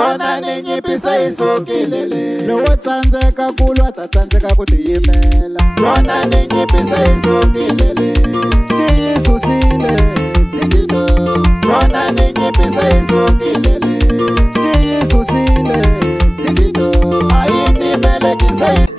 Wona ni nyipisa isukilele Lowo tsandzeka kulwa ta tsandzeka ku tiyimela Wona ni nyipisa isukilele Xiyisusile Zigito Wona ni nyipisa isukilele Xiyisusile Zigito Ayitimele kinsa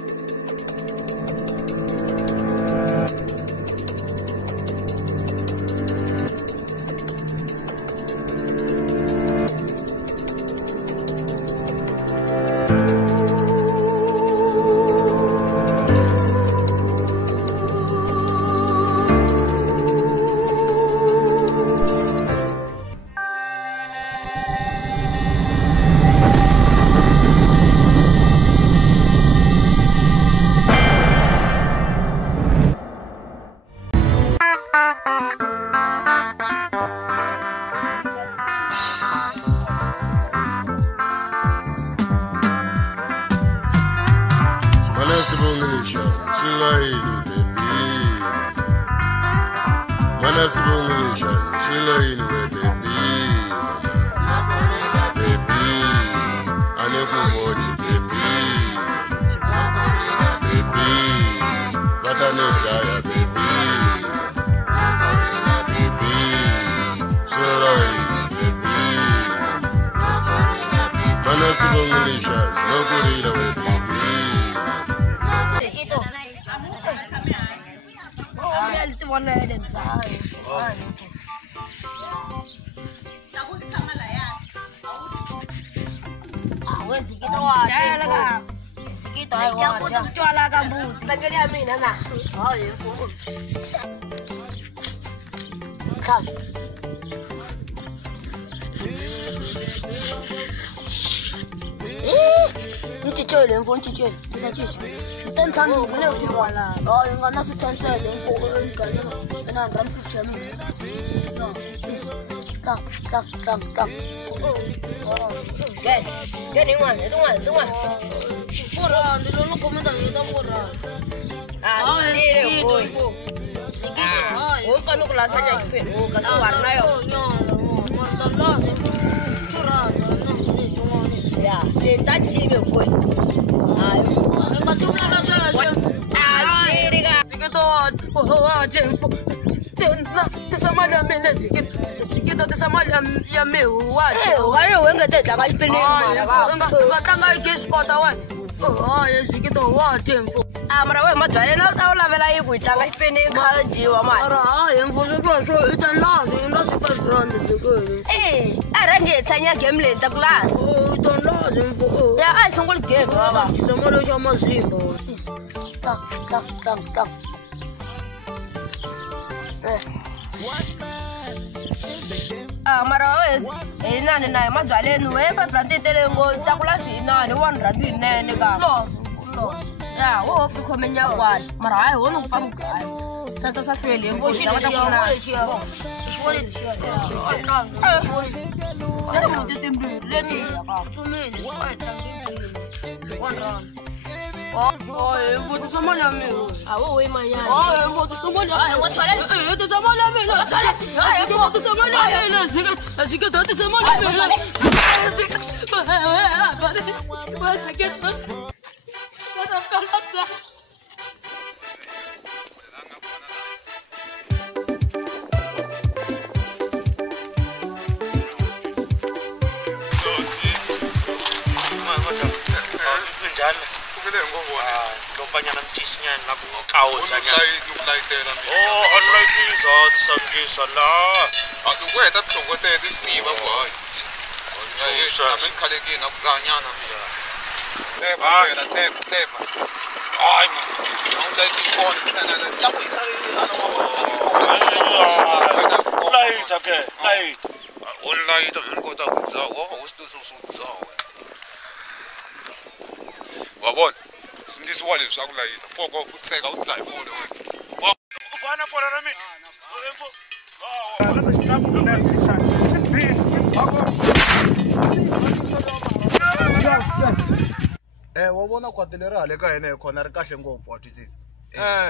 wabona kwatilera le ka yena khona ri kahle ngopfu watwisisa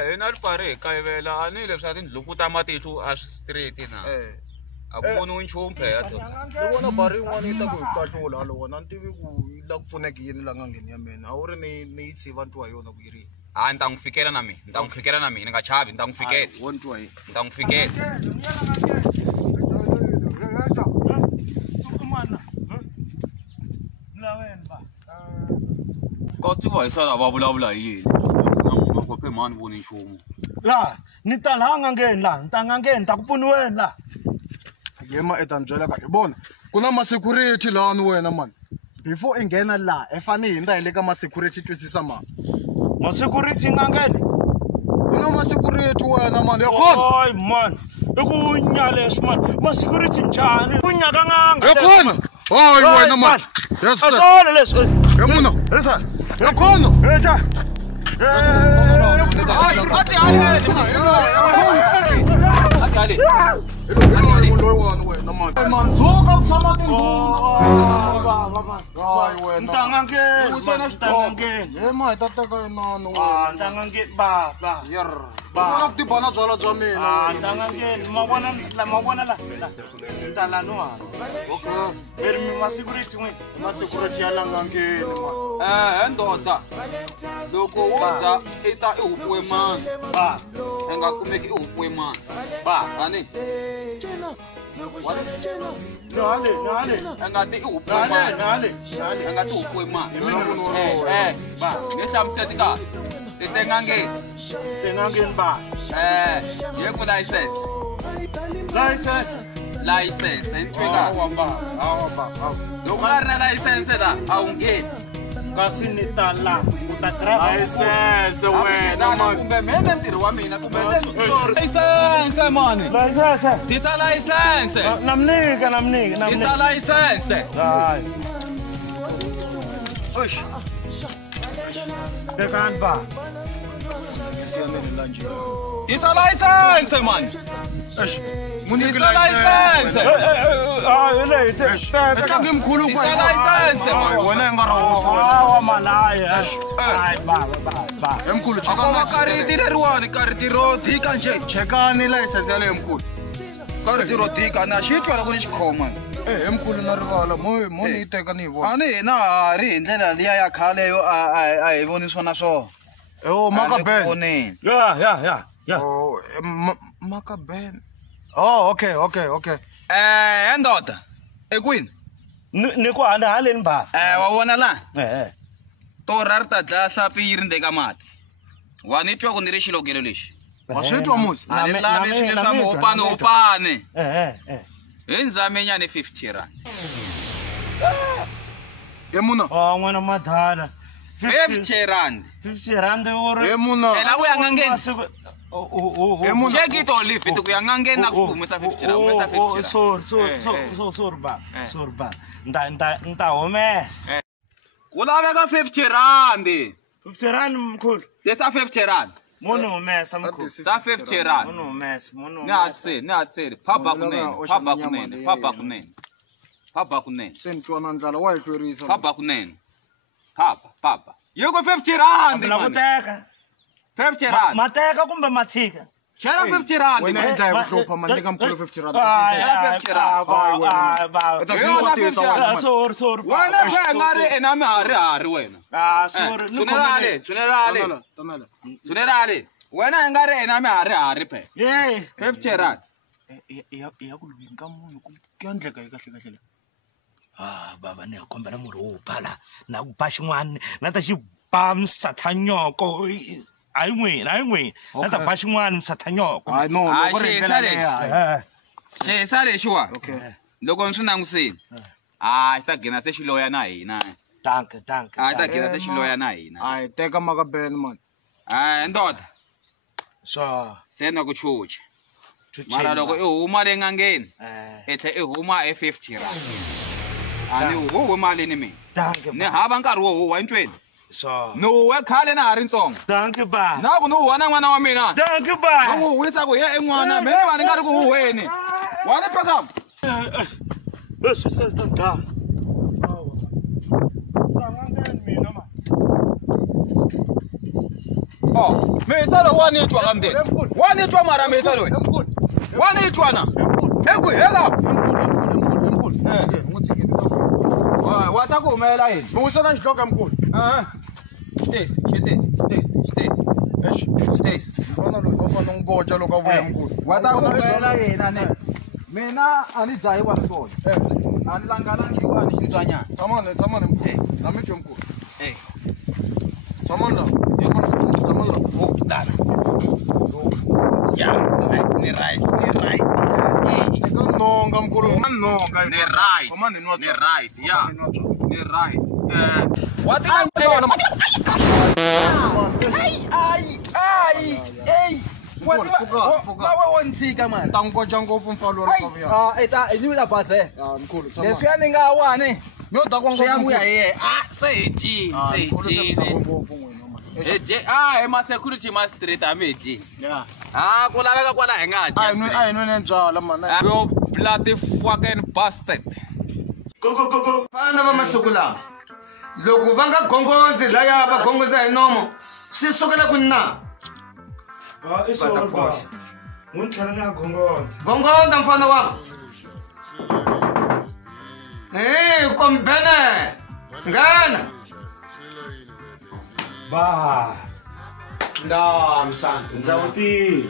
hina ri pare hi kayivela a ni leswi a tindluku ta matihlu a swi straight na akubona unchumu phela doda. Lebona bari wani ita ku kahlula lo wona ntivi ku la ku pfuneka yini la ngangeni ya mina. A wu ri ni tsi vantu wa yona ku yiri. Ah ngitangifikela na mina ngachavi ngitangifikela. Wontu wa yini. Ngitangifikela. Kotsiwa isala bavulavula yini? Ngombe kophe mani voni nchumu. La, ni ta la ngangeni la, ngangeni ta ku pfuniweni la. Yema etanbyela ka bona. Kuna ma security la ni wena man. Before ingena la, efane hinda ile ka ma security twisisa ma. Ma security ngangeni. Kuna ma security wena man. Yakhona. Oy man. Ikunyale man. Ma security njani? Kunyaka nganga. Yakhona. Oy wena man. Yes sir. Asole leso. Yamuna. Lesa. Yakhona. Eta. Ndoda loko woza ita uhupwe man Ba. enga kumeki uhupwe man Ba. ani Nale. enga ti uhupwe man enga ti uhupwe man Ba. ngeshamsethi ka itengange Tengangeni ba. yeko license entweka Awa. loko ari na license la awungeni Kasi ni ta la. Uta drive. License wena man. kumbe mene ntirho wa mina kumbe license mani License. tisa license Namnika. tisa license Hayi. osh Bekan ba. tisa license mani tisa license Eka ngimkhulu kwa. tisa license Wena engarawo. Awa manaye. Hayi ba. Emkhulu akova kariti leriwani kariti ro dika nje chekani license yale emkhulu. kariti ro dika na xitwa loko ni xikhoma Emkhulu na rivala mo ni teka ni vona. ani hina hari hi ndlela liya ya khale yo a hi voniswa na swona Makaben. Ya. Oh, Makaben. Oh, okay. ndoda ekwini Ni ku hana haleni ba. wa vona la tora ri ta dlaya hlampfi yi ri ndeka mati wa ni twa ku ni ri xilogelo lexi Waswitwa musi. a ni lavi swilo swa muhopane hi ndzamenyani 50 rand Emuna. N'wana madala. 50 rand 50 rand uri. Emuna. ela ku ya ngangeni Emuna. check it all if ku ya ngangeni na ku humesa 50 rand humesa 50 rand Sorry ba. Nta humesa. ku laveka 50 rand 50 rand mkhulu. lesa 50 rand Munu humesa mkhulu. sa 50 rand Munu humesa. ni hatseri phaba kunene Sentwana ndlala wa ihlwerisa. phaba kunene phaba yiko 50 rand La kuteka. 50 rand Mateka kumbe mathika. shara 50 rand Wena man. enja ukuhlupha man nika mkhulu 50 rand. Sorry. wena phengari enami hari wena Sorry. tsunelale wena engari enami hari phe Yeah. 50 rand Ya kulubini ka munhu ku yandleka kahle. Baba ni kombela murhi wo phala na ku ba xin'wana na ta xi ba msathanyoko a yi n'wini na ta ba xin'wana msathanyoko. Hayi no, Hayi, loko ri xihisa ndlela xihisa lexiwa Okay. loko ni swi langusini xi ta gina se xiloya na hina Danke. xi ta gina se xiloya na hina Hayi teka Makaben man. ndoda So. se na ku chucha mara loko i huma le ngangeni i tlhe i huma 50 rand ani huwe malini mina Danke. ni hava nkarhi wo huwa entweni So. ni huwe khale na ha ri ntsongo Danke ba. na ku ni huwa na n'wana wa mina Danke ba. n'wi huwisa ku ya en'wana mene va ni nga ri ku huweni wa ni phekama Da. misalo wa ni twa kamdeni wa ni twa mara misalo wa ni twa na hela. Wata kumela yini? Ungisona xihloka mkhulu. Stay. Vona lo vona ngoja loko avuya mkhulu. Wata kumela yena ne. Mina ani dzayi wa ntona. Ani langalangiwa ani xitswanyana. Tsamani mkhulu. Nami jo mkhulu. Tsamani la. Oh, dala. Yeah, ni right. Eka nonga mkhulu. Nonga. Ni right. Koma ni nwa. Ni right. Yeah. Ni right. What did Hey. What wantsika man. Tangoja ngopfu mfalo lo kavuya. Eta ni la base. Mkhulu tsamani. Leswi ni nga wani. Yo ta kwanga Yangu ya ye. Sethi. Ma security ma street ameti. Yeah. Ku laveka kwala hi nga dya. Ai no nenjala man. Yo bloody fucking bastard. Go. Fana va masiku lawa. Loko va nga gongonzi laya va gongoza hi nomo. Swi sukela ku na. Isolba. Mun tlhelela gongonda. Gongonda mfana wa. Kombene. Ngana. Ba. Nda msantu. Ndzawuti.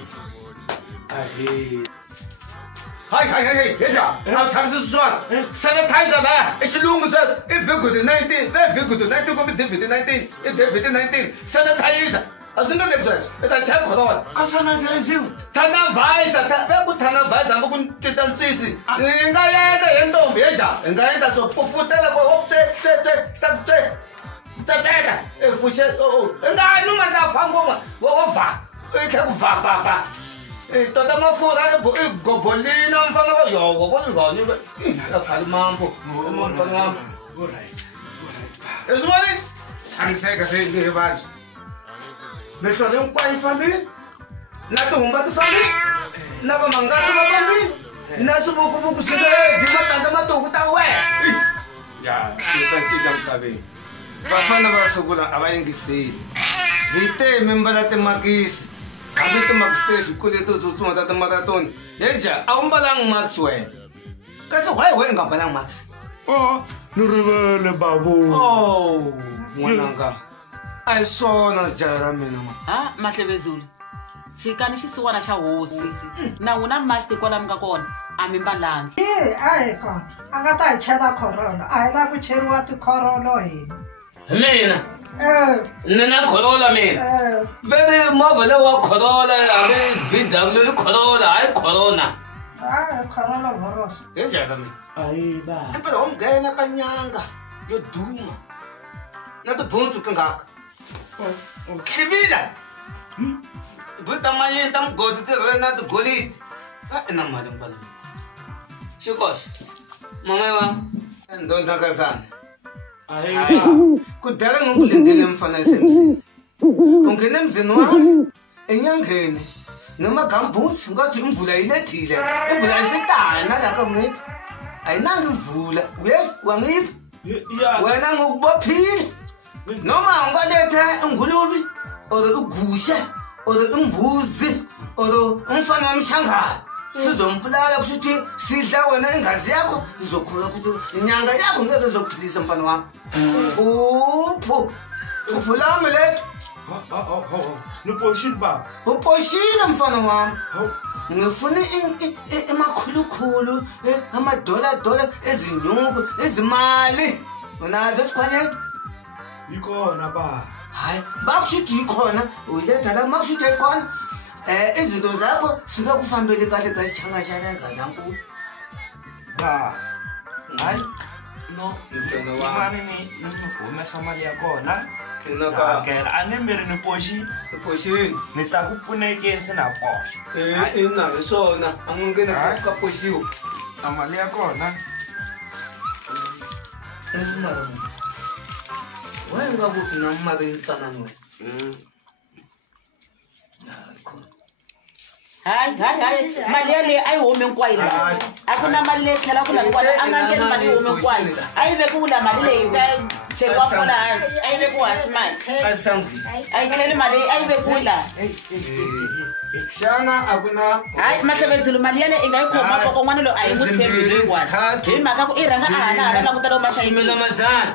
Hey, heja. Awusamisi swala. Sanitizer la. Isilungu sas. COVID-19. COVID-19 kumbe COVID-19. COVID-19. Sanitizer. Asinto leswas. Eta chaya corona. Asanitizer. Thana vaisa, thana vaisa ngokuntita ntsisi. Ingayenda yentombi heja. Ingayenda so fufutela ko tse. Tsatseka. Fushe ngani unga fangoma. Wo va. Ethla ku va. Tota mafura gobolina mfana wa yogo ngani akhalimampo. Mfana. Alright. Eswali. Sangseka se bazi. Mesho le nkwa ifamili. Na tuhumba tu famili. Na bamangatu ba famili. Na subuku sebe dimatanda matoku tawe. Ya, sisantiza msabe. Bafana basukula abayingiseli. Hite membala temakisi. Abite makstesi kuleto zotsuma tata marathon. Yeja, awumbalang Maxwell. Kasi why ngabalang Max? Nurivele babu. Oh, mwananga. Ai sona jara mina ma. Mahlebezulu. Tshikani xisuwana xa hosi. Na una mask kwala mga kona. Amimbalangi. Ai kona. Anga ta chela corona. Ai la ku cheriwa ti corona hina. Mina. Nina Corolla mina. Bebe mobile wa Corolla, abe VW Corolla, ai Corona. Corona horos. Yeja kami. Ai ba. Empela umngena kanyanga. Yo duma. Na to bunzu kangaka. Khibila. Buta mali tam godite na to golit. Ina mali mbala. Shikosh. Mama wa. Ndonda kasana. Kudala ngokulindele mfana esemzini. Ungene emzini wami enyangeni noma gambusi ngathi imvula ilethile. Imvula ayisitaya nala kamneti. Ayinanga imvula. Wangiva? Wena ngokubophile. Noma ungaletha ingulubi or ugusha or imbuzi or umfana wamshangala. Sizompulala kusithi sidla wena ingazi yakho izokhula ukuthi inyanga yakho ngeke izokuphilisa mfana wami. Uphulame lethu. Nuposhile ba. Uposhile mfana wami. Ngifuna emakhulukhulu $1 ezinyuku ezimali. Unazo sikhwanyeni? Ikhona ba. Hayi, bakushithi ikhona, uyiletha la makushithi ikhona. Izinto zakho singakufambele kahle kasithangashana kazankulu. Ba. Hayi. No. Mntwana wami. Imani ni umesa mali yakona. Inaka. Okay, anemere niposhi. Poshini. Nitakupfuneke sina posh. Ina yisona angungena ka poshiwo. Amali yakona. Esimara. Wenga vuti na mali ntana mwe. Hayi. Mali yale ayihume nkwayila. Akuna mali le tlhela kuna kwala angangeni mali hume nkwayila. Ayive kula mali leyi Sekwafola hansi ayibe kuhansi manje. Asangi. Ayikhele imali ayibe kula. Shana akuna. Hayi mahlebezulu mali yale ingayikhoma koko ngwana lo ayimuthembile kwana. Imaka ku iranga ahana la kutalo masayimi. Simela mazana.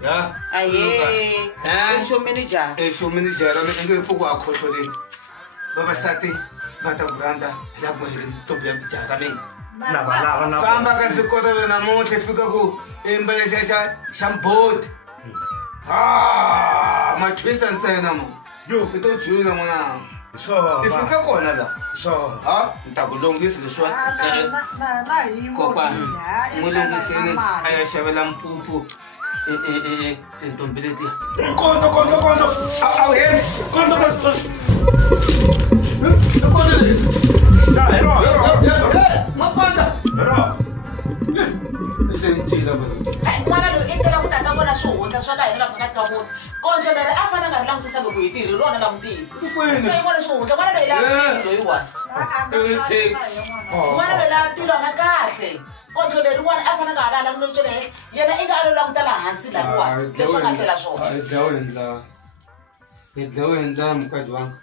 Ya. Aye. Show manager. Show manager ngeke akhotholeni. Baba sati bata kuranda la mwele tobya mjaka mimi. Na Famba ka sikotolo na mote fika ku imbele shambot. Matwisa ntsena mo. Yo, Ito chula mona. so. Ifika kona la. So. Ntakulongisa leswa. Kopa. Mulungiseni ayashavela mpuphu. Ntombeleti. Kondo. Aw hem. Kondo. Ero. Sentila bana. Ngwana lo intela ku tata bona swo hundza swa ka hina phakathi ka muti. Konje leri a fana nga ri langutisa loko hi tirhi rona la mutini. Se yi vona swo hundza ngwana loyi la tilo yi wani. Ngwana loyi la tilo nga kahle. Konje leri n'wana a fana nga hala languti swona yena i nga a lo languta laha hansi lahiwani. Leswi nga hlela swona. Idlawe endla mukadzi wanga.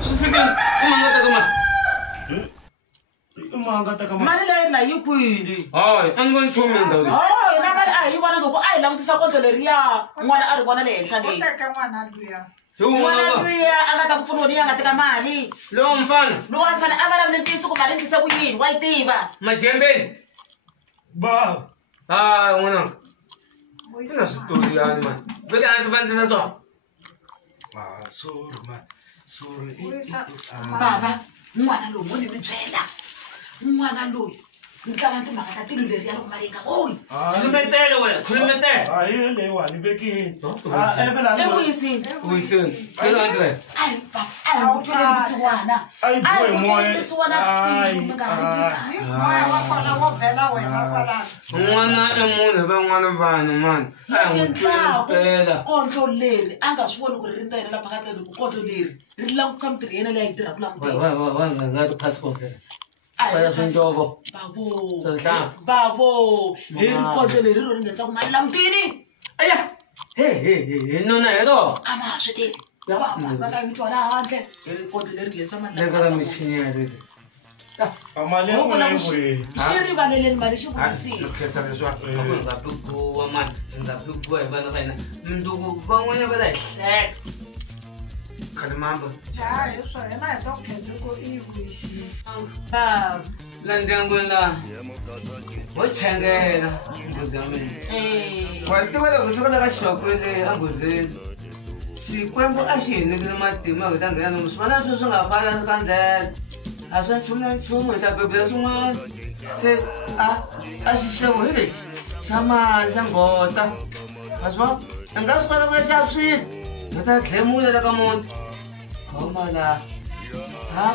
Sifike Umangata kama. Mali leyi la yi kwini. Hayi, angoni chomi ndawo. Oh, ina mali a hi vona loko a hi langutisa konje leriya n'wana a ri vona le henhla leyi. N'wana luya a nga ta ku pfuna a nga teka mali. Lo mfana. Lowa mfana a vulavule ntiyiso ku mali ndlisa ku yini wa yi tiva. Majembeni. Ba. N'wana. Ina switori yani man. Vele a ndzi vandzisa swona. Sorry man. Sorry. Baba, n'wana loyi mo ni mi byela. N'wana loyi ni tlanga timhaka ta tilo leriya loko mali yi nga voyi. Khulumetele wena, khulumetele. Hayi leyiwani vekini. Evuyisin. Kela ndzi. Ayi baba, a hi ku twelerisi n'wana. A hi ku twelerisi n'wana tilo mi nga hanyi. N'wana I munhu van'wana vanhu man. Leswi endlaku kondlo leri a nga swi voni ku ri ri ta helela phakati loko kondlo leri ri langutisa mitirho yena leyi a yi tirhaka la mutini. Nga ti passport. Fala swinjoko. Bavo, hi ri kondlo leri ro ri nghenisa ku mali la mutini. Aya. He nona helo. A ma ha swi tivi. Va ta yi twa la handle hi ri kondlo leri nghenisa mali Le ka michini ya le. Amali ya wena ngwe. xi rivaleleni mali xi vurisile. Khesa leswa nga buku man, nga buku hi vana va hina. Munduku van'wana va la hle. Kalimamba. La ndyangwini la. Wo chengela nghozi ya mina. Wa tiva loko swi ka shop le anghozini. Xikwembu a xi hinekile matimba hi ta nghena lomu swin'wana swi nga fana ka ndlela. A swi nchumu na nchumu xa bebula swin'wana. Se a xixevo hi lexi xa mali xa ngotsa. A swi vona a nga swi kota ku ya xava swilo. Nga ta dlemula la ka muti. Mala.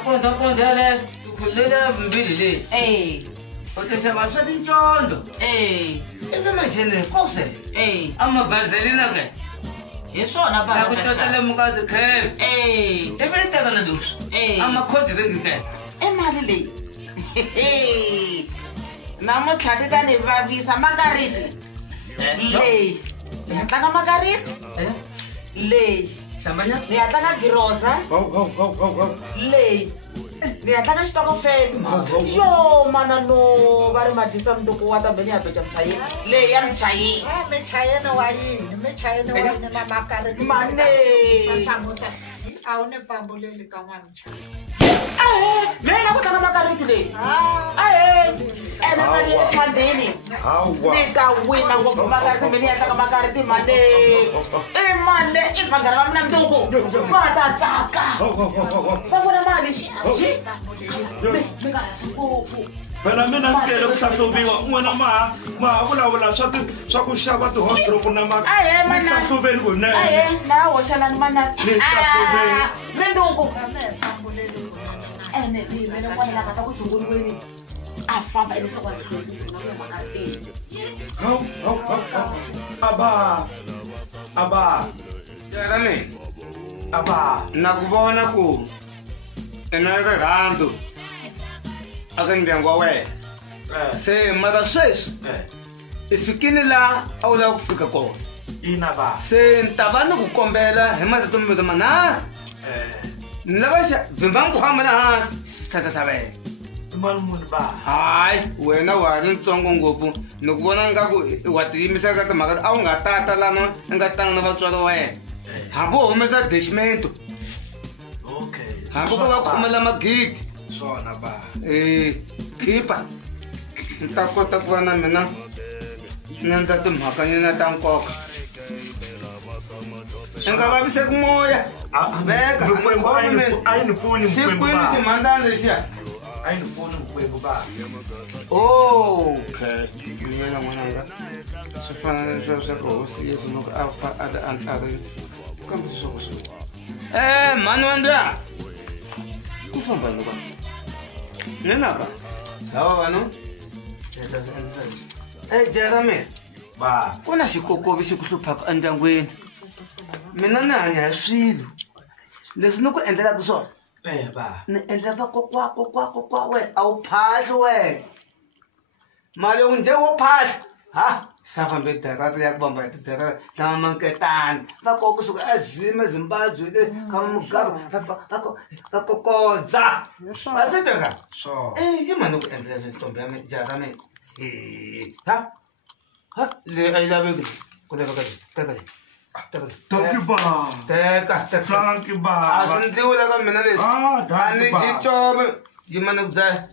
Konta yaleyo ukhulele mbili leyi. U ta xava swa tincondo. Ivi majeni kose. Amabazalina ke. Hi swona baba. Ku totele mukazi khele. Ivi yi teka na leswi. Amakhodi ringi ke. I mali leyi. Namuntlha ti ta ni vavisa makariti. Leyi. Ni ya tlanga makariti. Leyi. Ni ya tlanga giroza. Leyi. Ni ya tlanga xitokofela. Yo manano va ri madyisa mundzuku wa tambe ni ya beja muchayeni. Leyi ya muchayeni. Muchayeni wa yini? Muchayeni wa yini na makariti. Mane. A wu ni pambuleli ka n'wana muchayeni. Mina ku tlanga makariti leyi. Ene mali ya phandeni. Ni ta wina ngopfu makariti mini ya tlanga makariti mane. I mali i vanghana va mina mundzuku. Va ta tsaka. Va vona mali. Mi nga rasi ngopfu. Phela mina nkele ku hlahluviwa n'wana ma vulavula swa ku xava ti-hot drop na hlahluveli kunene. Na hoxelani manana. Ni hlahluveli. Mindzuku. Ene mina n'wana la nga ta ku tshunguriweni. A famba leswaku a tihlwerisi na yena makaritini. Aba. Yala mina. Aba. Na ku vona ku ina rirhandzu. akandyangu wa wena se mara sweswi i fikile la a wu lava ku fika kona ina ba se ni ta va ni ku kombela hi matatu mavito manharhu ni lava vhimba nkwama la hansi thathathavela mali muni ba hayi wena wa ha ri ntsongo ngopfu ni ku vona ngaku wa tiyimisa ka timhaka a wu nga tata lana i nga tanga na vatswari wa wena hambi u humesa deximento hambi ko va khomela magidi swona ba khipa ni ta kota ku va na mina ni endla timhaka nyina ta nkoka i nga vaviseki moya veka a yi ni pfuni sikwini ximhandzana lexiya a yi ni pfuni Mkwembu ba okay yena n'wananga swi fana na leswiya swa ku hosi yesu loko a fa a ri antlarini kambe swisoko mhani wa ndya ku famba ni va nenaka xava vanhu Jeremy ba ku na xikokovi xi ku hluphaka endyangwini mina ni hanya hi swilo leswi ni ku endlelaka swona ba ni endla vakokwa we a wu phahli we mali loko nje wo phahla ha sa fambe darata ya ku vamba hi tidarata lama manketani vakoko kusuka azima Zimbabwe ka mugabo va kokodza va se teka yi mani ku endlela leswi ntombi ya mina jaha ra mina ha le a yi laveki ku laveka teka thank you ba thank you ba a swi ndliwile ka mina leswi a ni xicove yi mani ku byala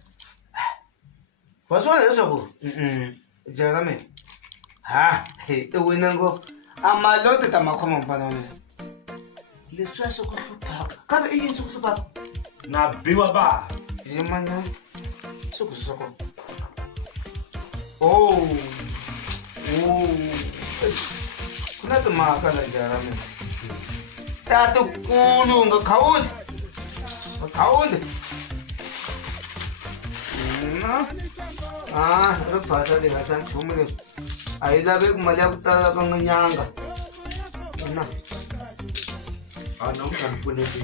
wa swi vona leswaku jaha ra mina ha i wina ngopfu a malote ta makhoma mfana wa mina leswiya swi ku hluphaka kambe i yini swi ku hluphaka na biwa ba yi manya swi ku swiswa kona ku na timhaka la jaha ra mina tatikulu nga khawundi ri phahla leri nga sa nchumu leswi a yi laveki mali ya ku tala ka n'winyanga a na ku ni pfuneki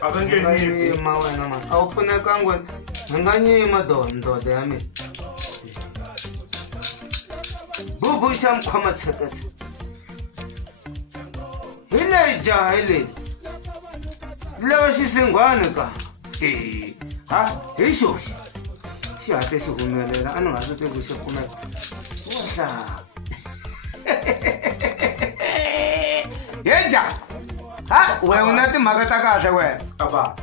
a ka nge nyima wena mani a wu pfunekangi wena ni nga nyima ndoda ya mina bubu xa mkhoma tsheketse hi leyi jaha hi leyi lava xisinghwana ka hi xoxi xi hatle xi humelela a ni nga swi tivi xi kumeka wahlaa ye jaha ha we u na timhaka ta kahle wena aba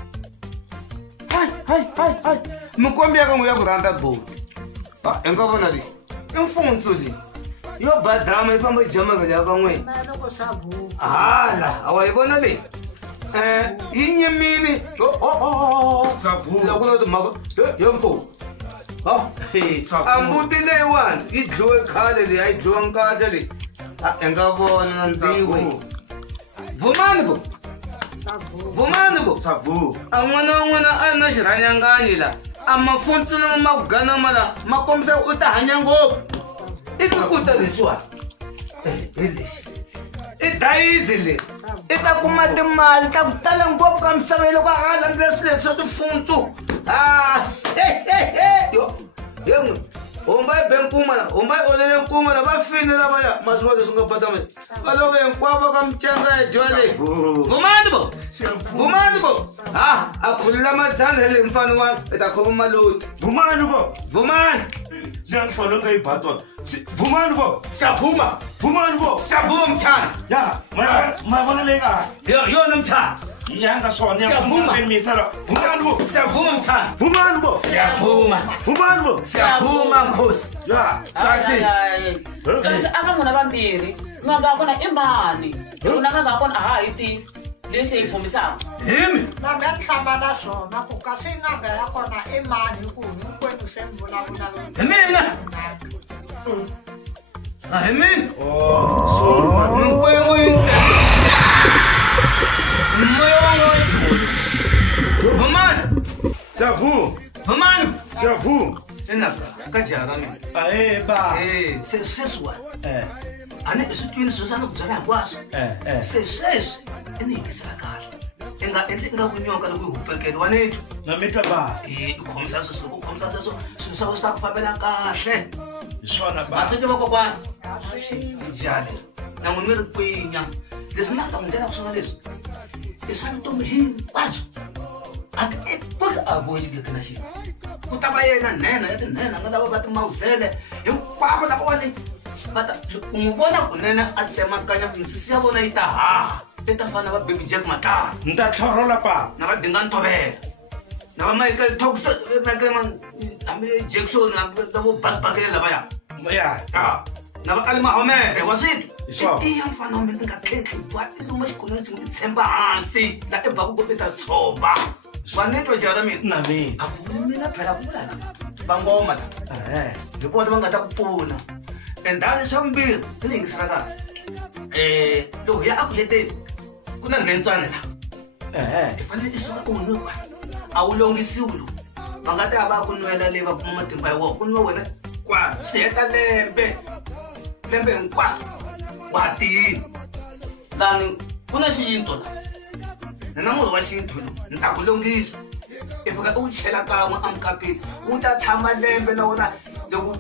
hayi mikombi ya ka n'wi ya ku rhandza boti hi nga vona leyi i mfuntsu leyi yo badrama yi famba yi dya mavele ya ka n'wina hala awa yi vona leyi yi nyimile loko na timhaka yo mfumo a mbuti leyiwani yi dliwe khale leyi a yi dliwa nkahle leyi hi nga vona na ndziwi vumani vo a n'wana wa n'wana a ri na xirhanyanganyi la a mafuntsu lama ma ku ganama la ma kombisa u ta hanya ngopfu i tikuta leswiwani hi lexi i dayizi leyi i ta kuma timali ta ku tala ngopfu ka misava loko a nga landzelela swilo leswi swa tifuntsu yen'we humba yi be nkuma la humba yi olele nkuma la va fini lavaya masiva leswi nga pata mina va loko hinkwavo ka micanga ya dyiwa leyi vumani vo a khulula madzana leyi mfana wani i ta khoma maloti vumani leyi nhlolo ka yi batwa vumani vo siyaphuma mtshana ya ma vona leyi ka yona mtshana yanga swona siyavuma nkhosi ya kasi aka n'wina vambirhi n'anga ya kona i mani yona n'anga ya kona a ha yi tivi leyi se yi pfumisaka himi na nga tlhama na swona ku kasi n'anga ya kona i mani hi ku hinkwenu se mi vulavula hi mina a hi mina minkwengu yi ntele moya wanga wa tsholo vumani enaka ka jaha ra mina ba se sweswiwani a ni i swi twini swilo swa ni ku byela hinkwaswo se sweswi i ni yingisela kahle enga kunyoka lokuyihupekela wanethu Namita ba. ukhomisa so sisawo sakufabela kahle Swona ba. Masente bakokwana njalo nangumele kwinya lesinaka ngitela kusona lesi esantombi hinkwathu akuepuka aboyi ngekena shi kutaba yena nena yathi nena ngalabo bathi mawuzele hinkwabo lapho wani bata ungibona kunena atsemakanya misisi yabona ita etafana ba baby jack mata Nta tlhorola pa. na ba dinga ntobela na ba Michael Talks man ame Jackson na ba bus bakela baya Ya. na ba Alma Ahmed wasit Iswa. iya mfana wami ngakhethe bwa luma xikhona ngitsemba hansi la ebaku ko teta tshoba swanetwa jara mina Nami. akumina phela kulana bangoma la ngibona bangata kupfuna endale xambiri iningisela ka loko ya aku heteni kuna nentswana la ifanele isuka unukwa awulongisiwi lo bangata aba kunwela le va kuma matimba ya wona kunwa wena kwa swi heta lembe hinkwaro wa tini lani ku na xinto la ni na murhi wa xinto lo ni ta ku longhisa i fika u chela kan'we amukapeni wu ta tshama lembe na wona loko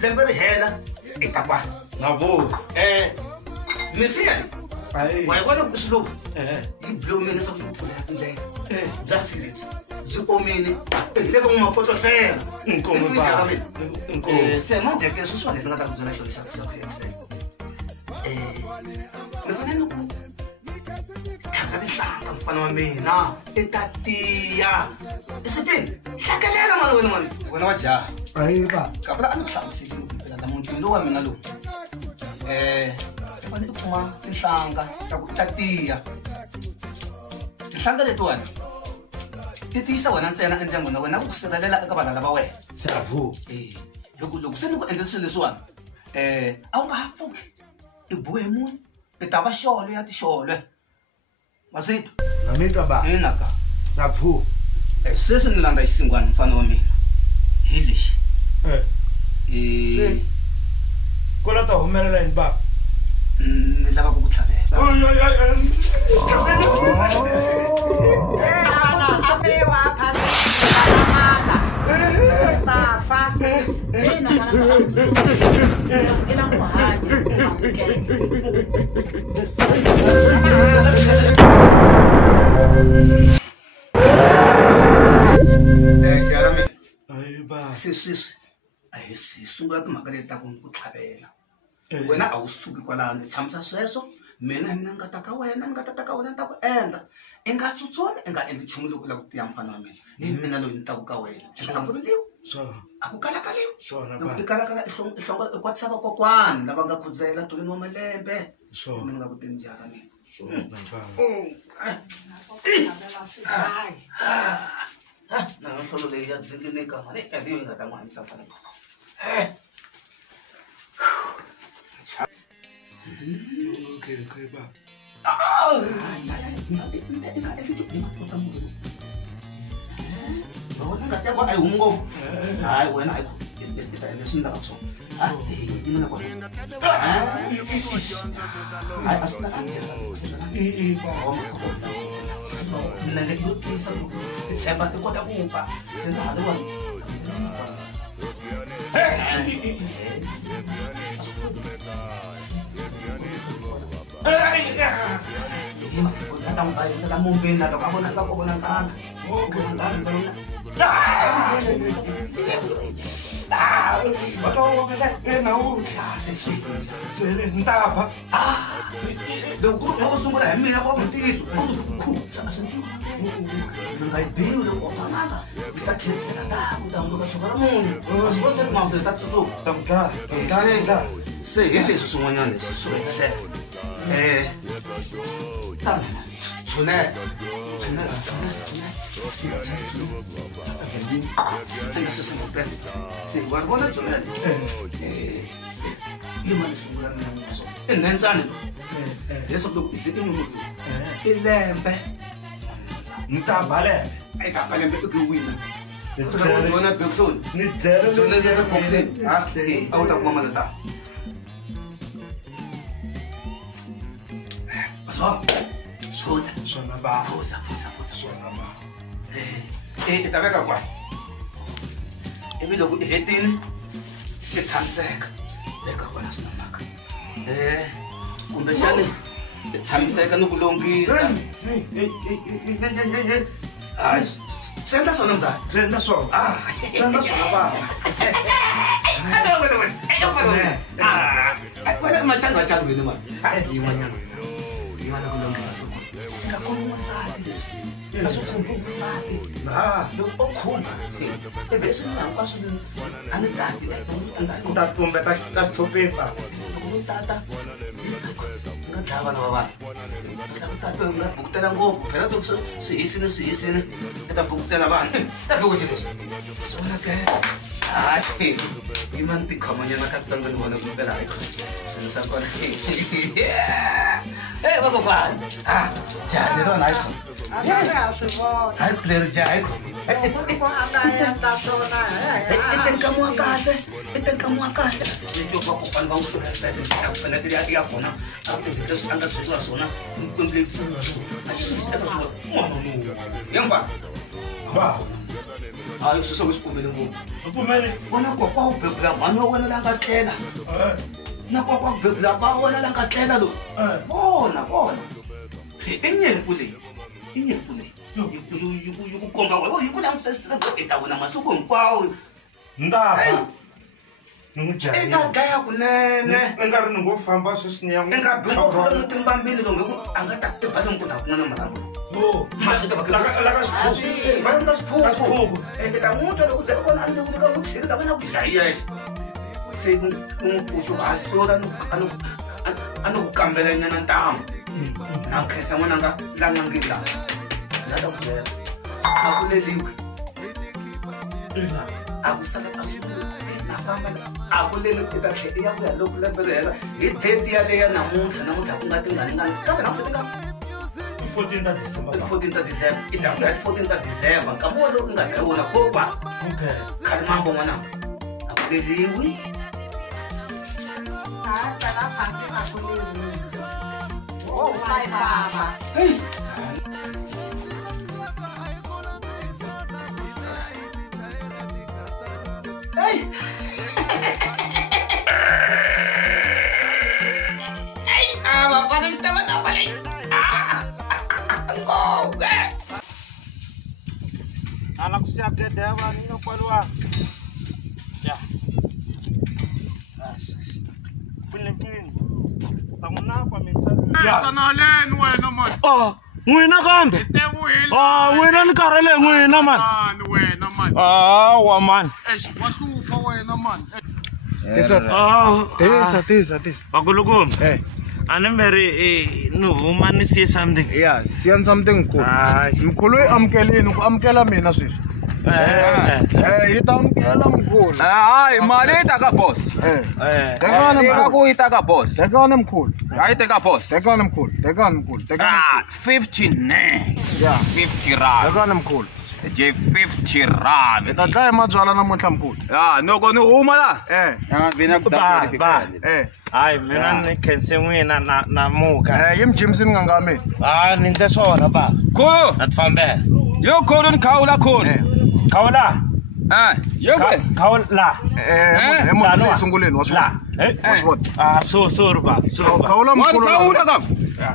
lembe ri hela i ta kwana Ngabo. misiya leyi Ai. wa yi vona ku swilovo yi blomile leswaku yi pfula ya tindlela bya siriti byi omile hi le ka n'wamapotosela Nkomo ba. Nkomo. se manjeke swi swona leswi nga ta ku byela xilo xa khensela ni fanele ku tlhaka tihlanga mfana wa mina i ta tiya eswitini hlakelela mani wena wa jaha Ai ba. kapela a ni ku hlamusekile ku mpela namuntlha lowu wa mina lowu i fanele i kuma tinhlanga ta ku ta tiya tinhlanga letiwani ti tiyisa wena ntsena endyangwini wa wena ku sirhelela eka vana lava wena Savu. hi ku loko se ni ku endle swilo leswiwani a wu nga ha pfuki i bohe munhu i ta va xolo ya tixolwe maswito Namita ba. hinaka Savu. sweswi ni langa xisingwani mfana wa mina hi lexi Se. Kola ta humelela ni ba. ni lava ku ku tlhavela amewa phasi amaka tafa mina mana ina ku hanya jarami Ai ba. sesweswi a hi sungula timhaka leti ta ku ku tlhavela wena a wu suki kwalano ni tshamisa sweswo mina ni nga ta ka wena ni nga ta ka wena ni ta ku endla i nga tsutsumi i nga endli nchumu loko u lava ku tiya mfana wa mina hi mina loyi ni taku ka wena a ku riliwi a ku kalakaliwi loko i kalakala i kwatisa vakokwani lava nga khudzela tolweni wa malembe mina nga ku teni jaka mina na nhlolo leyi ya dzingineka mali leyi yi nga ta n'wi hanyisa mfana Okay ba. wena nga teko a yi humi ngopfu hayi wena a yi ta endle swi ni lavaka swona mina kwa hayi a swi nenge yo tisa ku i tshemba i kota ku pa se na hali wa ta n'wi bayisela mumbeni na loko a vona ka ku vonakala loko sungula hi mina kwa vutiso nga yi biwi loko u fanaka i ta tlherisela taku ta hunduka tshuka ra munhu swi vona se ku mavele ta tsutsuka se hi leswi swin'wanyana leswi swi hetisela tshunela anga sesingopela se wa vona tshunela yi mali sungula mina naso i nentsani lo leswaku loko i fike munhu i lembe Ni ta bale. ai ka lembe i ku wina Ni Jona Bergson. Ni dere. Jona ya boxing. Au ta kuma malata. Phuza. Swona ba. Phuza. Swona ba. Ta veka kwala. Ivi loko I hetini I tshamiseka. Veka kwala swinamaka. Kumbe xani I tshamiseka ni ku longhisa. Hayi, swi endla swona mzala. Swi endla swona. Swi endla swona ba. Wena machanga wena mani. Yin'wanyana ku longhisa. Nga khomi n'wansati leswi. A swi khumbi n'wansati. Loko o khumba, ivi swi nga hinkwaswo a ni tati. U ta tumbeta ka xithopepa. Loko u tata, nga dlaya vana va vanhu. Tata u nga bukutela ngopfu. Phela loko swi hisini, u ta bukutela vanhu. Ta loko xi leswi. Swona ke. Hayi, I mani tikhomanyana ka tsango ni vona bukutela hayi. Swilo swa kona. Vakokwana. Jahani rona hayi khoma. Hayi leri jaha hayi khoma. I tenkamuwa kahle. Leswi vakokwana va n'wi hluvela fanekele ya kona. A ku tivisa swi a nga sweriwa swona. Nkwembu leyi a ti teka swona. N'wana lowu. Hinkwavo. Ba. Hayi swi swi pfumele ngopfu. Pfumele. Vona kokwa u bebula mhani wa wena la nga tlela. Na kokwa ku bebula ba wena la nga tlela lowu. Vona. I nyimpfu leyi. Yi ku komba wena. Yi ku langutisa straight i ta vona masiku hinkwawo. Ndaba. Ni n'wi jahile. I ta dlaya kunene. I nga ri ni ngo famba sweswi ni ya n'wi. I nga biwa ku tlula matimba mbili loko a nga ta tiba ni ku ta ku na marhambu. Laka swipfuku. Va ndla swipfuku. I ta n'wi twa loko se vona a ndzi ka n'wi tshika vona ku jahile. Se ku n'wi puxa va sola a no ku kambela nyana ntamu. Na khensa n'wananga la n'angila. La ta ku byela. A ku leliwi. A ku sala a swi na famba a ku leli ku ta tlhe ya ku ya loko lembe ri hela hi date ya leya namuntlha ku nga tingani kambe namuntlha tinga 14 ta December. 14 ta December. I ta ku ya 14 ta December. Nkama wolowo ku nga tirhi wona kokwa. Okay. Khale mambo n'wananga. A ku leliwi. Hey. Hey! What is that? Go! Anak siap dia dewa ni apa luar? Ya. Pilihin. Tangan apa misalnya? Ya. Sanalen wena man. Oh, ngwina kambe. Wena ni karele ngwina man. Wena man. Wa man. Wasuka wena man. Tisa. Bagulukum. Anemberi no man say something. Yeah, see something cool. Mkhulu amkeleni ku amkela mina sweswi. Ita amkela mkhulu. Hayi mali itaka boss. Tekana ku itaka boss. Tekana mkhulu. Hayi teka boss. Tekana mkhulu. 50 ne. Yeah, 50 rand. tekana mkhulu. Je 50 rand. Ita dlaya madzwala namuntlha mkhulu. Noko ni huma la. Vina ku ba. Hayi mina ni khense n'wina na muka. Yim Jimson ngangami. Ni ndle swona ba. Ko. Na tifambela. Yo kholo ni khawula kholo. Khawula. Yo kwe. Khawula. Mo sunguleni wa swona. So ba. Khawula mkhulu. Khawula kam.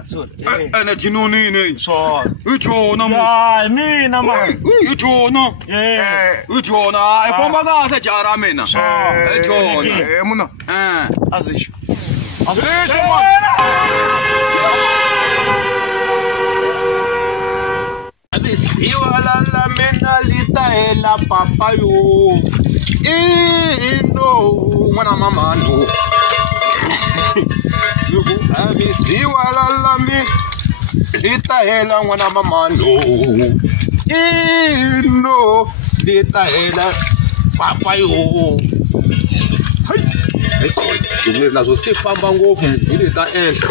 So. Ene tinoni ne. So. Utjona mo. Mina ma. Utjona. Utjona. Efomba kahle jara mina. Utjona. Muna. Azisho. Azisho man. Iwala la mena litaela papa yo. No, mwana mama no. Iwala la me litaela mwana mama no. No, litaela papa yo. Hai khona dumile lazo sifamba ngopfu ile ta enhle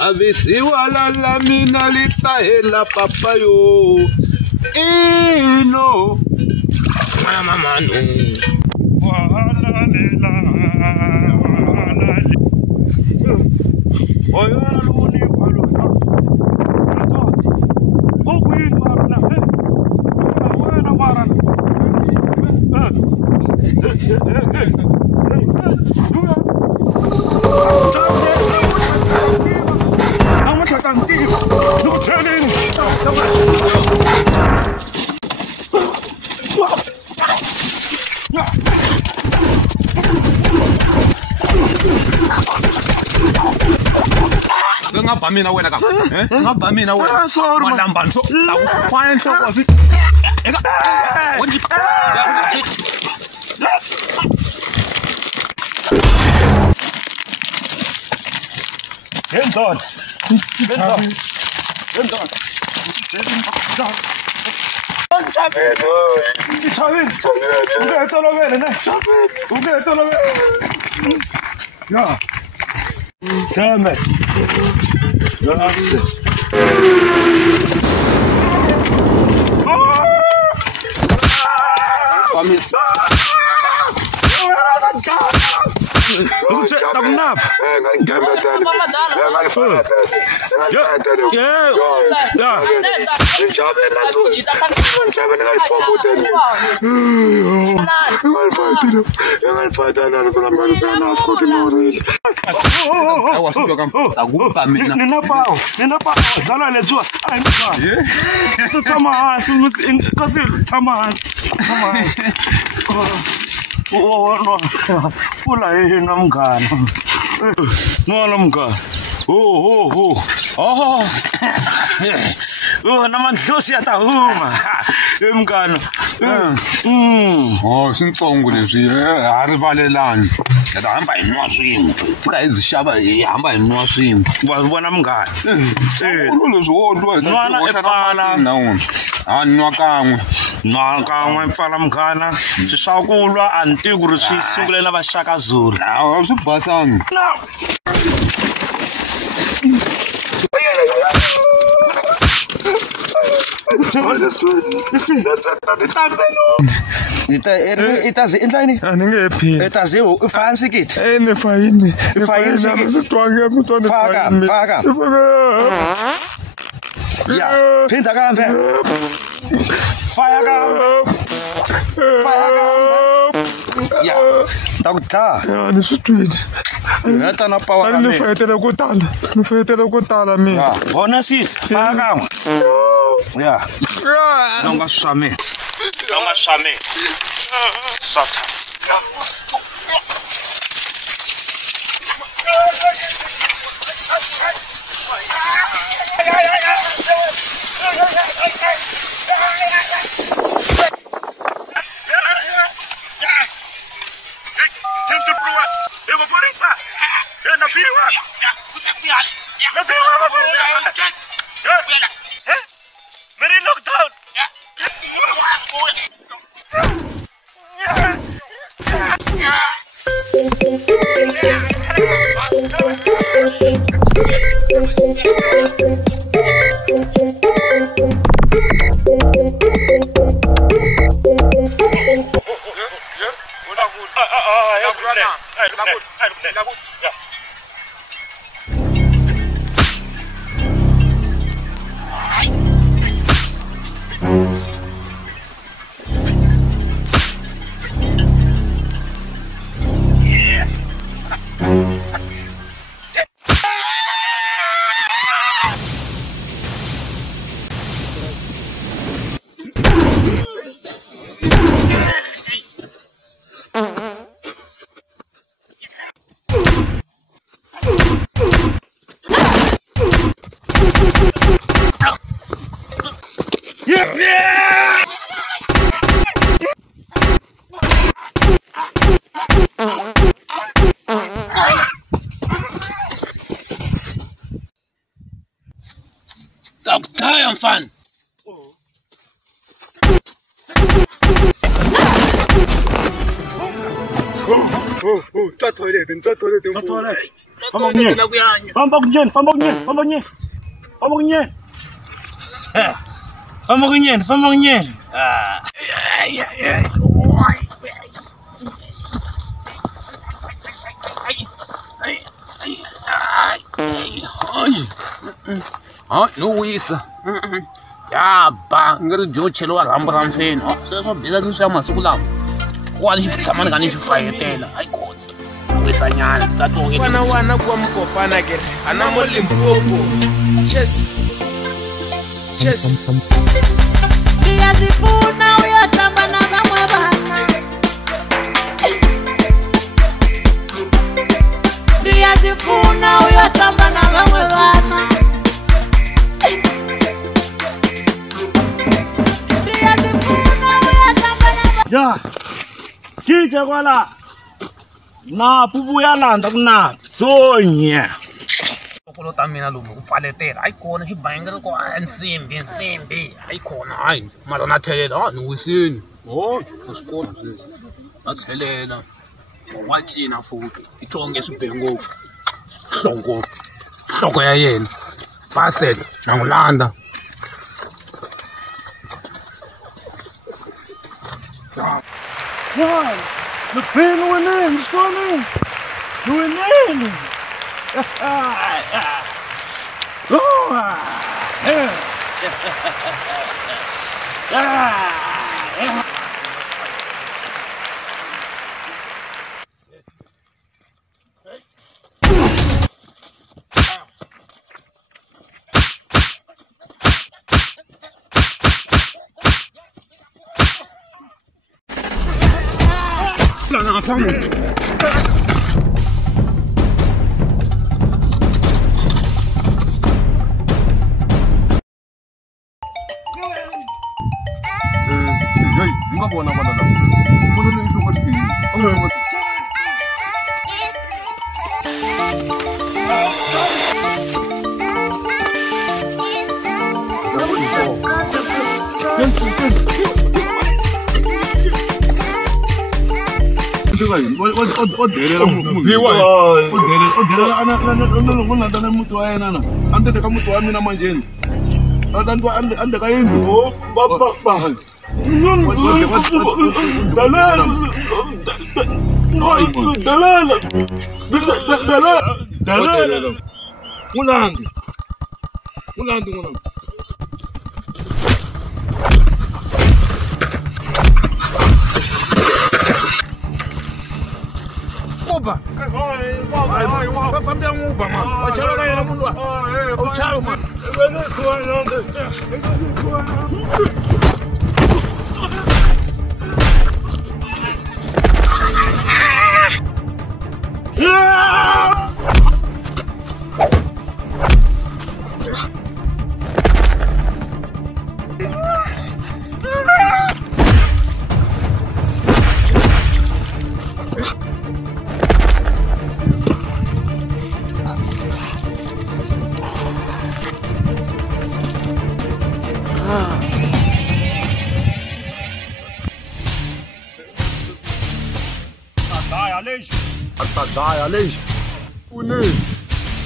avisiwala la mina litahela papa yo no mama no Oyo luni palo. ngapa mina wena ka ngapa mina wena malamba nso la ufana enhloko fi Enton Damn it. namandlosi yatahuma emngano sintsongo leswi a rivalelani yata hamba hi nwa swin'we ka hi byi xava hi hamba hi nwa swin'we wa vona munghana leswi wo lwa nwana epfala nwa kan'we mpfala munghana swi swa ku lwa a ni tivi ku ri swi sungulela vaxaka zulu a swi basanga itazi endlani Aningephi. itazi ufansi kithi Ne fine. Fine sikit. Sitwange mntwana. Faka. Ya, phinda kambe. Fire kambe. Ya, takutla. Ya ni switwini. Ngata na power Ni fayetela ku tala mina. Ya, bona sis, fire kambe. Ya. Nonga shame. Sata. Takutaya mfana. Luisa. Ya ba ngiri jo chelo wa rambo ramfeni. Sweswo biza swi swa masiku lawa. wa ni tsamana ka ni fayetela ai ko wesanyana tato ke fana wana kwa mkopana ke ana mo Limpopo chess Niyazifuna uyatamba na bamwe bana Niyazifuna uyatamba na bamwe bana Niyazifuna uyatamba na ja kija kwala na pupu ya landa kuna sonya kulo tamina lomu kupfaletela hayi khona xibangelo ko nsimbi hayi khona hayi mara na thelela ni wisini usikona sweswi na thelela wa cina futhi itonge swibihe ngopfu nhloko ya yena basel na n'wi landza the pin went in, what's going on? You went in.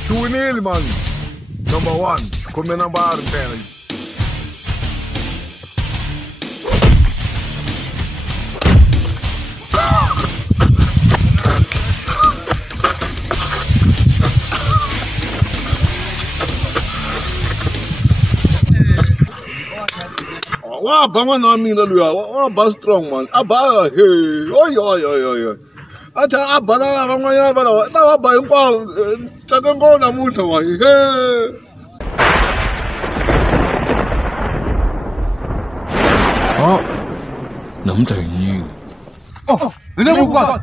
Chunil, man. Number 1. Come in number 10. Wow, bama na mina luya. Wow, ba strong man. Aba, hey. Oi. Ata abana na bamanya bana. Ta ba kwa tsakango na mutho wa. Hey. 남자이니. Ini buka.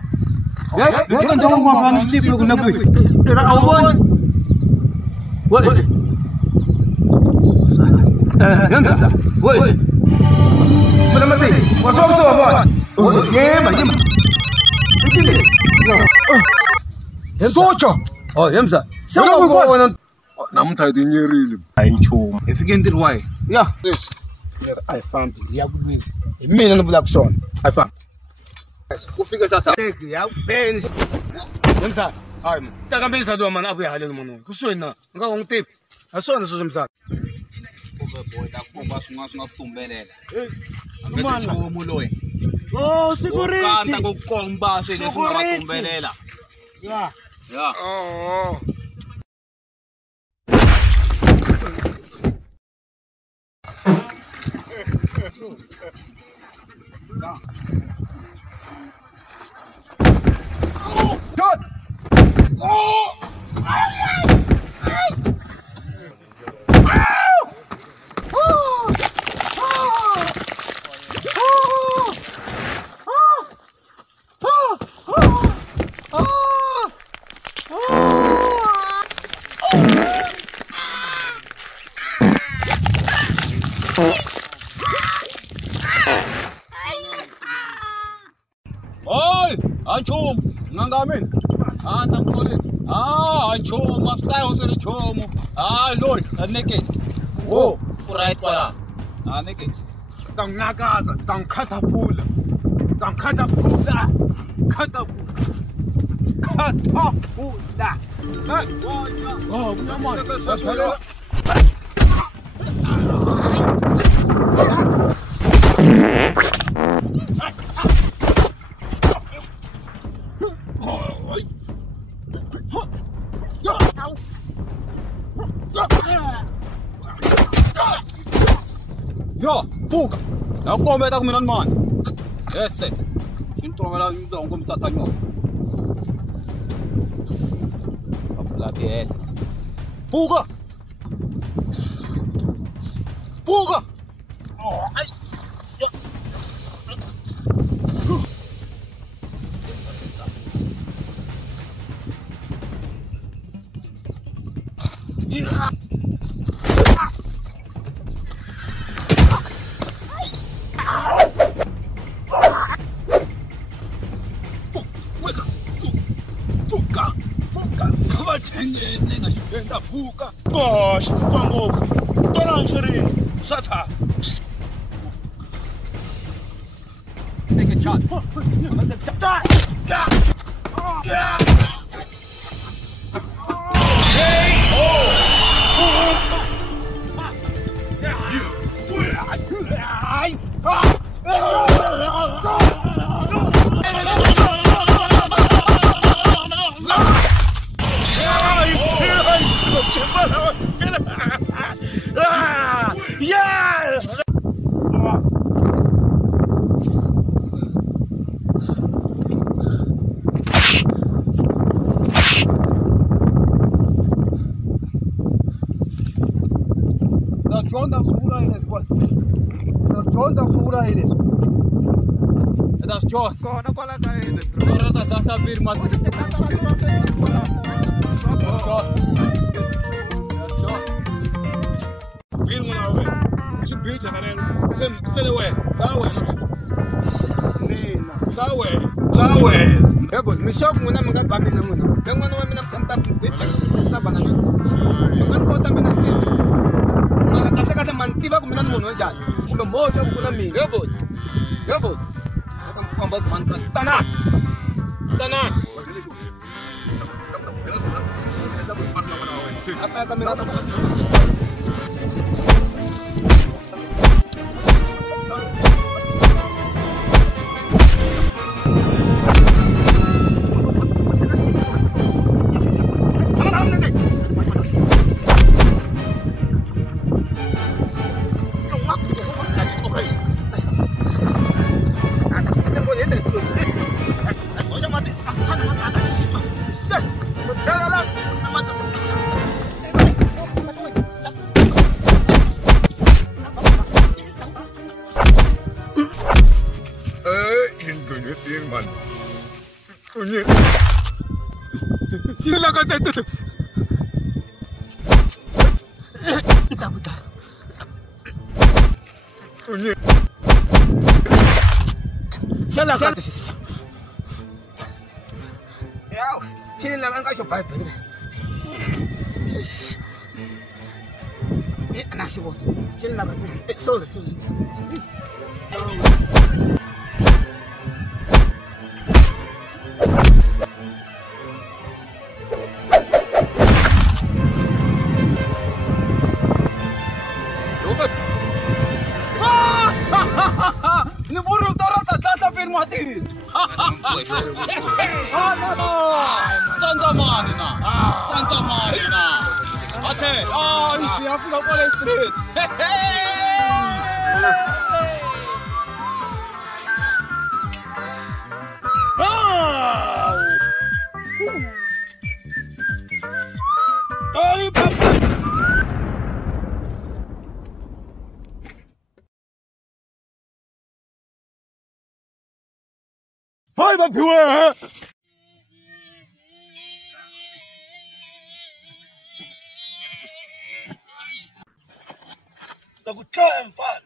Ya, kan jangan ngomong sleep lu kena gue. Ila awon. Woi. Woi. Mana mati? Masuk apa? Ye, macam. Ini. Socho. Oh, Yamsa. Siapa kau orang? Namthaidi nyerili. ayinchumo Ifike ntirwaye. Yeah. This. I found it. Yakubini. Mina ngivula kusona. I found. Ufike satha. Ya benzi. Yamsa. Hayi man. Takambisa do man abuya halelo mano. Kuswena. Ngaka ngitipi. Asona so msana. Kuba singatumbelela. Mwana umuloyi. Oh, security. Kanta ngokomba singatumbelela. Yeah. Yeah. Oh. Anchum, nangamin. Tangkoli. Anchum, maftayo sa chum. Lord, nekes. Oh, Right para. Nekes. Tang nagaza, tang katapula. Tang katapula. Katapula. Oh, man. Yo, fuga. Ako meta ko minan man. Yes. Sinto mela yung dong kum sa tanyo. Kapla biel. Fuga! Fuga! Oh, ay. Oh, Chipango. Tolan Shiri. Sata. Take a shot. Yes! Das John. Data firma. Firma na we. Is een buurt en send away. Lawe. Yebo, mishok muna mga bami na muna. Kung ano kami namtanta pizza, na banana. Mga kota mena. Mga kasi mantiba ko muna muna dyan. Kung mo siya ko na mi. Yebo. Ang pambag man tanah. Apa kami na Sini lang ang kaso pa. Nasi ko. Sini lang. Sorry. Niburo tora tata firmatin. Santa Marina. Ate, isi Afrika pole street. Find up here! The good time, fun.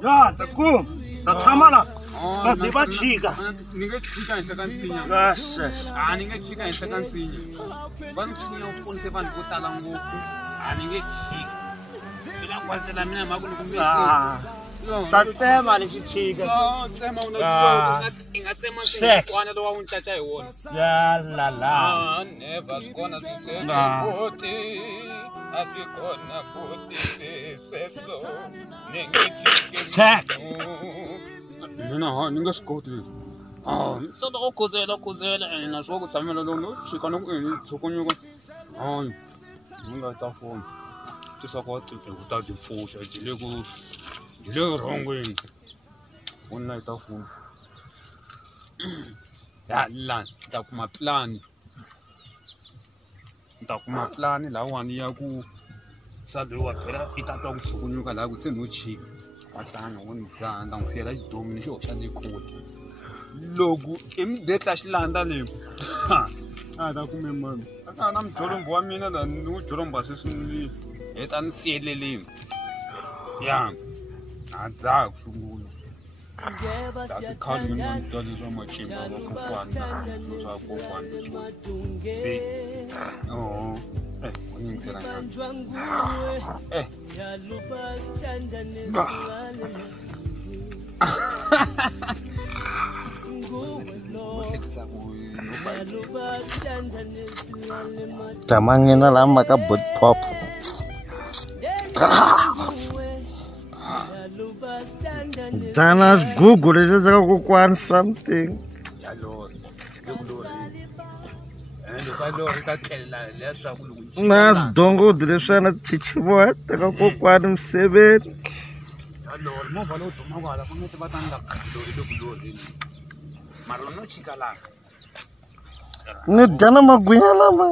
Ya, taku. Tak sama lah. Masih baca. Ninguém fica em secantinha. Graças. Ninguém fica em secantinha. Vamos tinha um ponto de vamos botar lá um pouco. Ninguém fica. Pela quase da minha mágoa no começo. Tak tema ni chica. Tema una. Ingatema Sek. Kwana do un tata yona. Ya la la. Never skona zite. Oti. Afikona poti seso. Ninguém Sek. Nina ninguém skoti. Só do cozela, na sua samela no chica no soconho. Ninguém tá fome. Tu só pode botar de força, de lego. Dile wrong one night of food. That land, takuma plan. Takuma plan la one yaku saluwa pera itatong sukunyuka la kusenuchi. Patana one plan dang sela domination shani code. Logo imdeta shilanda le. Takume man. Akana mjolombo wa mina na nu jolomba sesini etan selele. Yeah. Ada kusungula. That's calling me on dollars on my chamber of one. Those are for one. See? Oh, when you say Tamangin na lang makabot pop. Danas Google is a something. Nas dongo dressana chichiwa, taka ko kwadum 7. Ni dana magunya lama.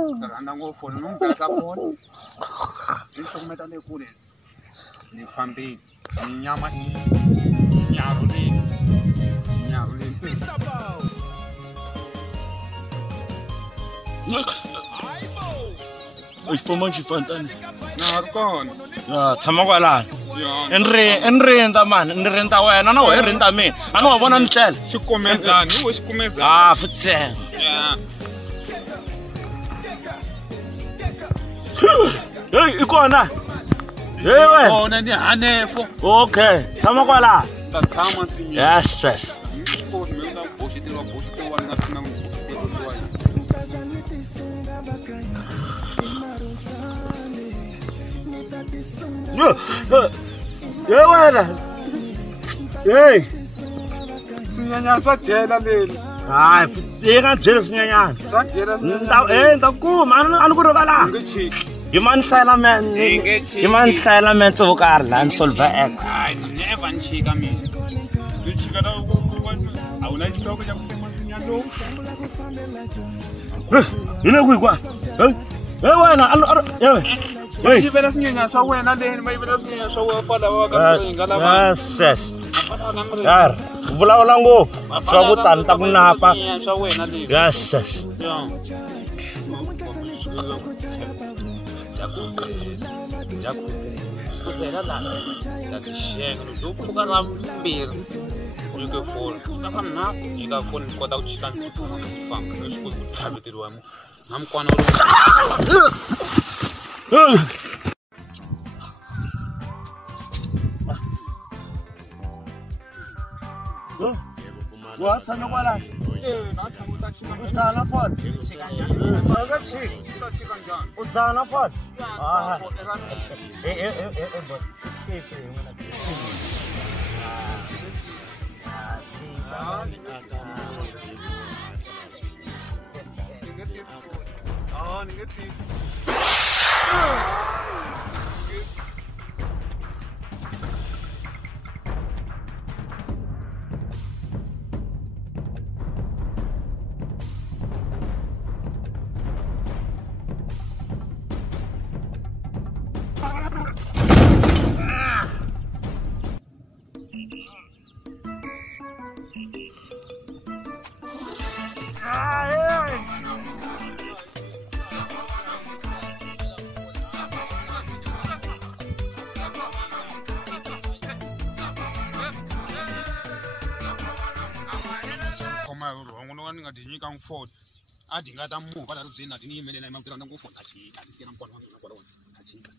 Ni fambi nyama nyaruli Ispomanchi fantani. Narkon. Ya, tamakwala. Enre nda man, enre nda wena na we renda me. Ano wabona ntshela. Xikomezani, wo xikomezani. Futse. Yeah. Hey, ikona. Hey, we. Oh, nani hanefo. Okay, tamakwala. Takama tsinya. Yes, yes. Hey, Sinyanya swa jela leli. Hayi, eka jela sinyanya. Swa jela. Ndakuma anu kurokala. Human Salament. Human Salament vokar lan solver X. Hayi, never nchika mina. Nchika da awuna chitoko cha kusema sinyanya. Ile kuikwa. Hey wena Hey, ivela sinyanya swa wena leni, ivela sinyanya swa wafala wakangala. Yes. Yar, vulawula ngopfu swa ku tani ta ku napa. Yes. Wa tshana kwala. Utsana phone. Maka chick. Utsana phone. Ah. But escape wena. Oh, negative. Ford adingata muva la ruzina ndiniyimele na imamtela ngufo achika ndikena mkwano wami nakwala wona achika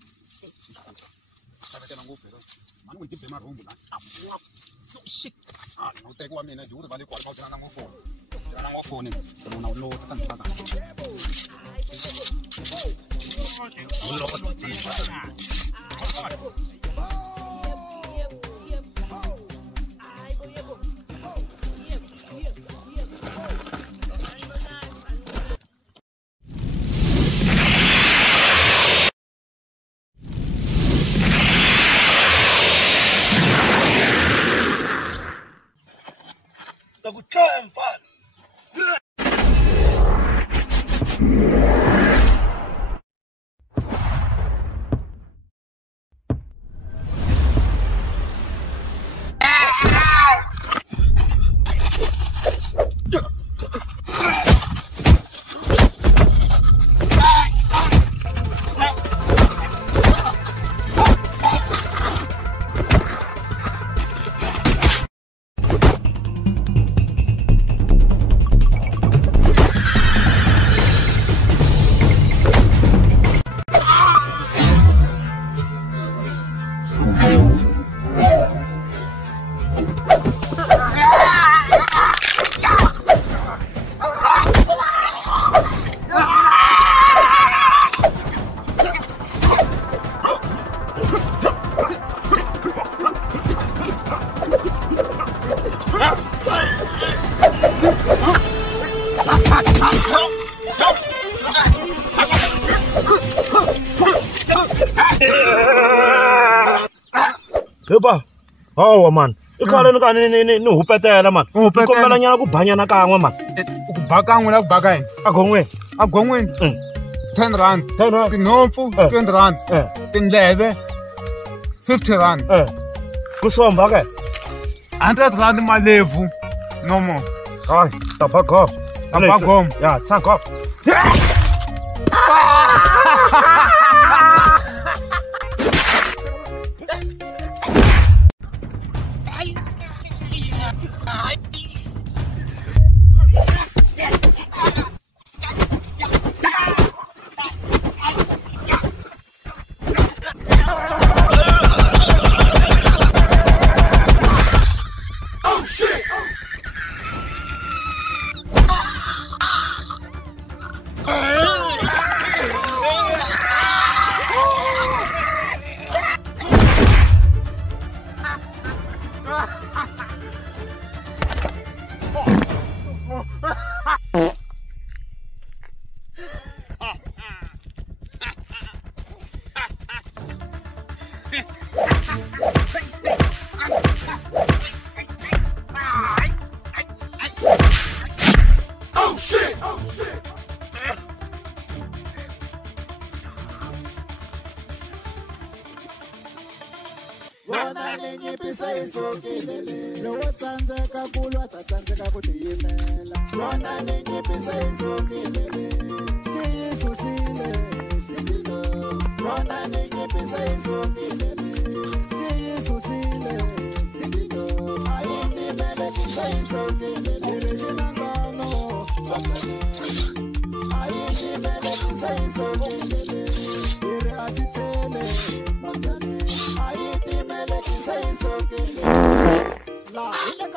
sakatela ngufo mani ngidibhe marumbu la shit no take wa mina ndiuri vale kwala mawtela ngufo tela ngufo ni tona ulo takandipaka Lepa. Oh man. Ikhala ni hupetela man. Ikombela nyana ku banyana kan'we man. Ku bakangwe la ku bakayini. Agongweni. Agongweni. 10 rand. 10 rand. Tinhompfu 20 rand. Tindleve 50 rand. Kusomba ke. 100 rand malevu. No more. Hayi, tapakho. Tapakho. Ya, tsanko.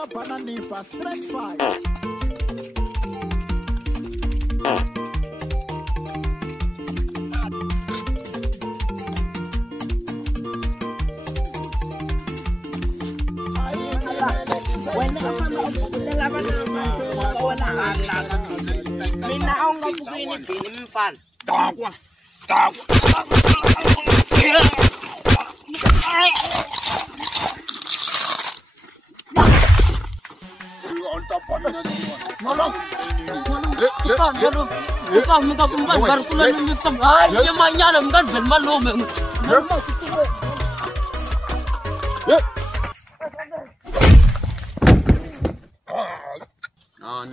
Bananipa, straight fight.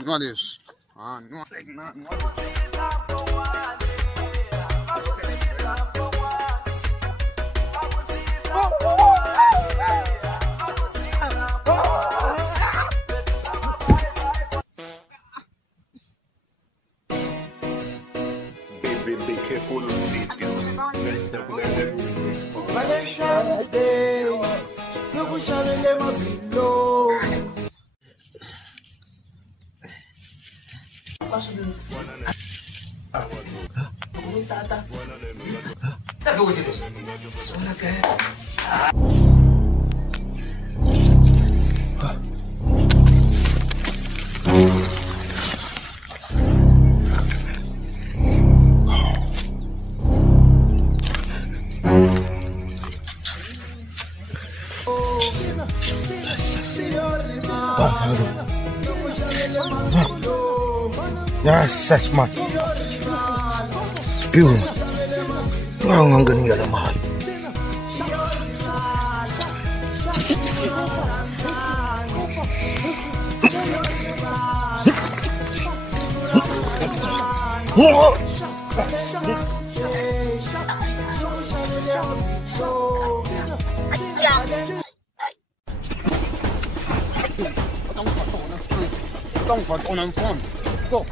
Not this. Not Be careful of Valentine's Day, look who's shouting them up below. Yes, man. Spewing. I'm gonna get a man. Don't put on phone. Go.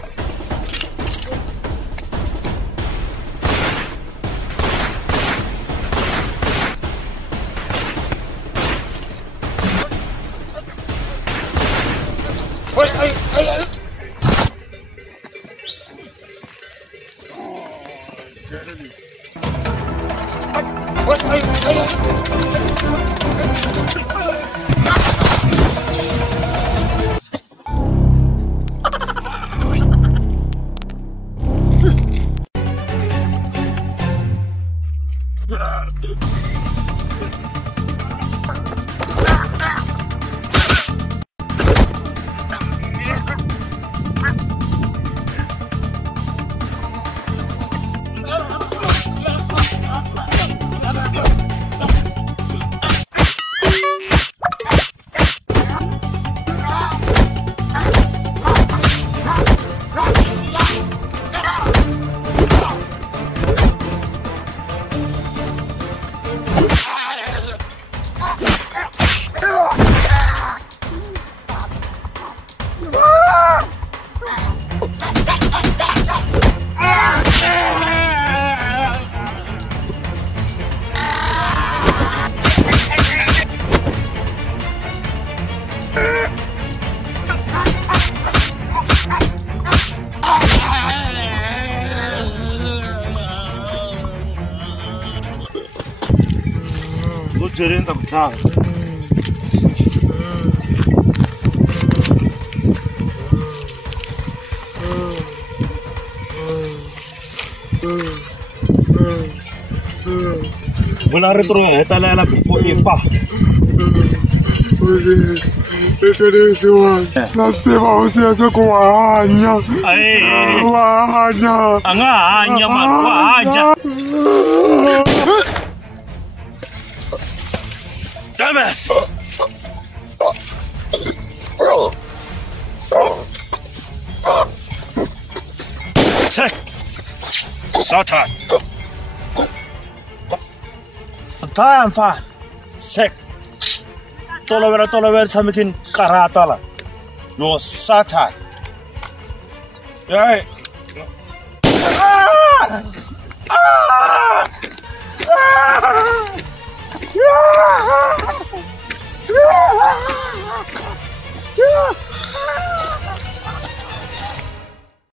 Gerenda kutaa. Bola retro eta la before ifa. Damas! Check! Satan! Time fine! Check! Tolowera samikin karatala. Yo Satan! Yay! ya.